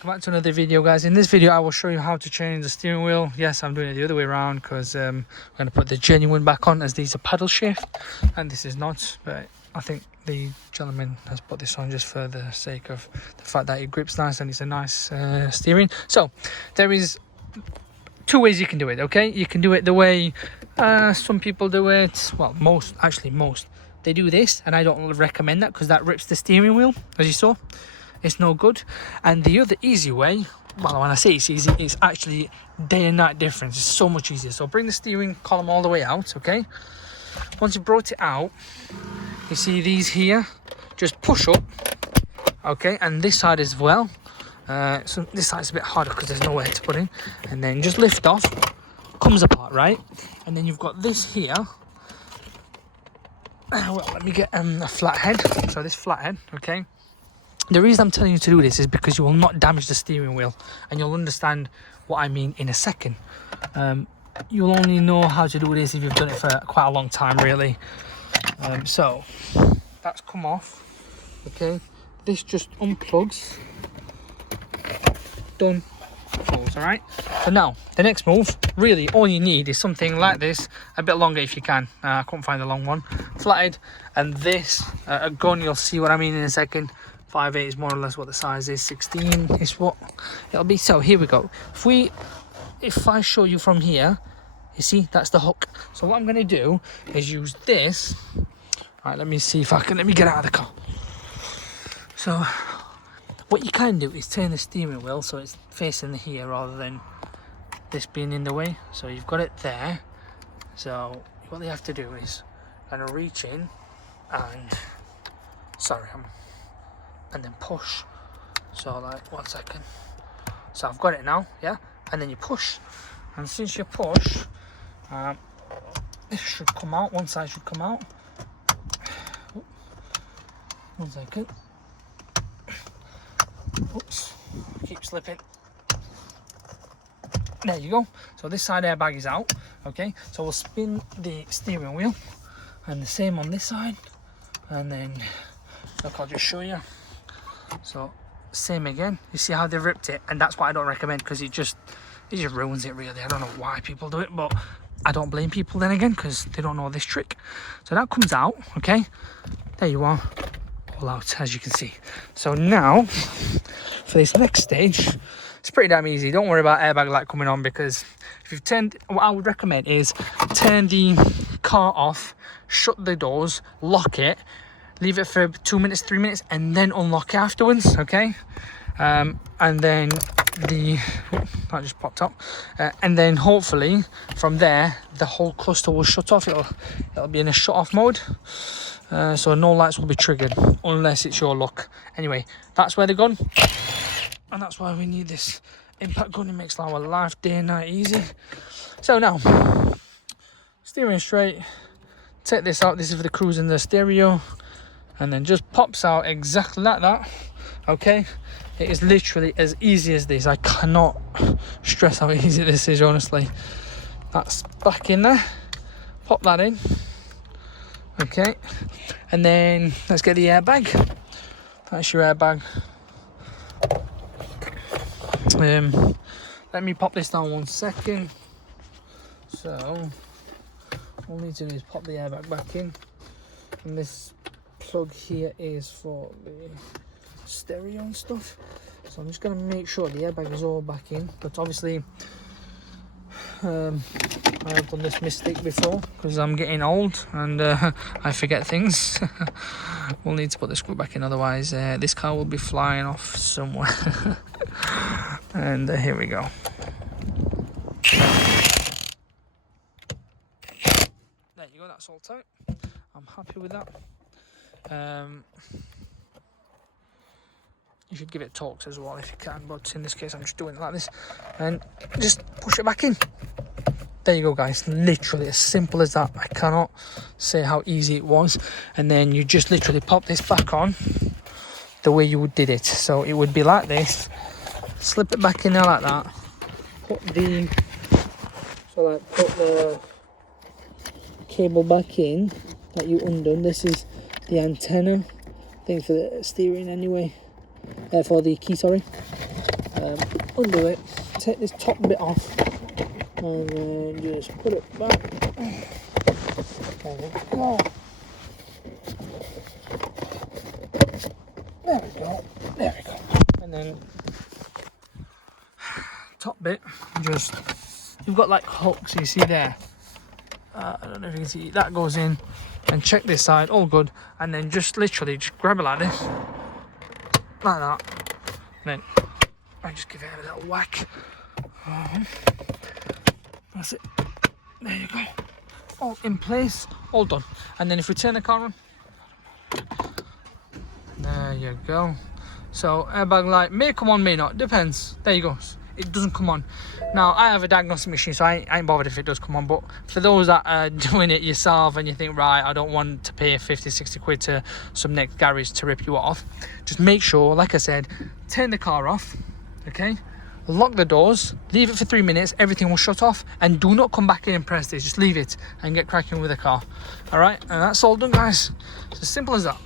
Welcome back to another video, guys. In this video I will show you how to change the steering wheel. Yes, I'm doing it the other way around because I'm going to put the genuine back on, as these are paddle shift and this is not, but I think the gentleman has put this on just for the sake of the fact that it grips nice and it's a nice steering. So there is two ways you can do it. Okay, you can do it the way some people do it. Well, most they do this, and I don't recommend that because that rips the steering wheel, as you saw. It's no good. And the other easy way, well, when I say it's easy, it's actually day and night difference. It's so much easier. So bring the steering column all the way out, okay? Once you've brought it out, you see these here, just push up, okay? And this side as well. So this side's a bit harder because there's nowhere to put in. And then just lift off, comes apart, right? And then you've got this here. Well, let me get a flat head. So this flat head, okay? The reason I'm telling you to do this is because you will not damage the steering wheel, and you'll understand what I mean in a second. You'll only know how to do this if you've done it for quite a long time, really. So that's come off, okay? This just unplugs. Done. Pulls, all right? So now the next move, really all you need is something like this, a bit longer if you can. I couldn't find the long one. Flatted, and this a gun. You'll see what I mean in a second. 5'8" is more or less what the size is. 16 is what it'll be. So here we go. If I show you from here, you see that's the hook. So what I'm going to do is use this. All right, let me see if I can. Let me get out of the car. So what you can do is turn the steering wheel so it's facing here rather than this being in the way. So you've got it there. So what you have to do is kind of reach in and and then push. So like 1 second. So I've got it now, yeah. And then you push, and since you push, this should come out. One side should come out. 1 second. Oops, keep slipping. There you go. So this side airbag is out. Okay, so we'll spin the steering wheel, and the same on this side. And then look, I'll just show you. So same again. You see how they ripped it, and that's what I don't recommend because it just ruins it, really. I don't know why people do it, but I don't blame people then again because they don't know this trick. So that comes out, okay? There you are, all out, as you can see. So now for this next stage, it's pretty damn easy. Don't worry about airbag light coming on, because if you've turned, what I would recommend is turn the car off, shut the doors, lock it, leave it for 2 minutes, 3 minutes, and then unlock it afterwards, okay? And then that just popped up. And then hopefully from there, the whole cluster will shut off. It'll be in a shut off mode. So no lights will be triggered unless it's your luck. Anyway, that's where they're gone. And that's why we need this impact gun. It makes our life day and night easy. So now, steering straight. Take this out. This is for the cruise and the stereo. And then just pops out exactly like that. Okay, it is literally as easy as this. I cannot stress how easy this is, honestly. That's back in there. Pop that in. Okay, and then let's get the airbag. That's your airbag. Let me pop this down 1 second. So all we need to do is pop the airbag back in, and this plug here is for the stereo and stuff. So I'm just going to make sure the airbag is all back in, but obviously I have done this mistake before because I'm getting old and I forget things. We'll need to put the screw back in, otherwise this car will be flying off somewhere. And here we go. There you go, that's all tight. I'm happy with that. You should give it torques as well if you can, but in this case I'm just doing it like this, and just push it back in. There you go, guys. Literally as simple as that. I cannot say how easy it was. And then you just literally pop this back on the way you did it. So it would be like this. Slip it back in there like that. Put the cable back in that you undone. This is the antenna thing for the steering anyway, for the key, sorry. undo it, take this top bit off, and then just put it back. There we go. There we go. There we go. And then top bit, just you've got like hooks. You see there? I don't know if you can see. That goes in, and check this side. All good. And then just literally just grab it like this, like that. And then I just give it a little whack. That's it. There you go. All in place. All done. And then if we turn the car on, there you go. So airbag light may come on, may not. Depends. There you go. It doesn't come on. Now I have a diagnostic machine, so I ain't bothered if it does come on. But for those that are doing it yourself and you think, right, I don't want to pay 50-60 quid to some next garage to rip you off, just make sure, like I said, turn the car off, okay, lock the doors, leave it for 3 minutes, everything will shut off, and do not come back in and press this. Just leave it and get cracking with the car. All right, and that's all done, guys. It's as simple as that.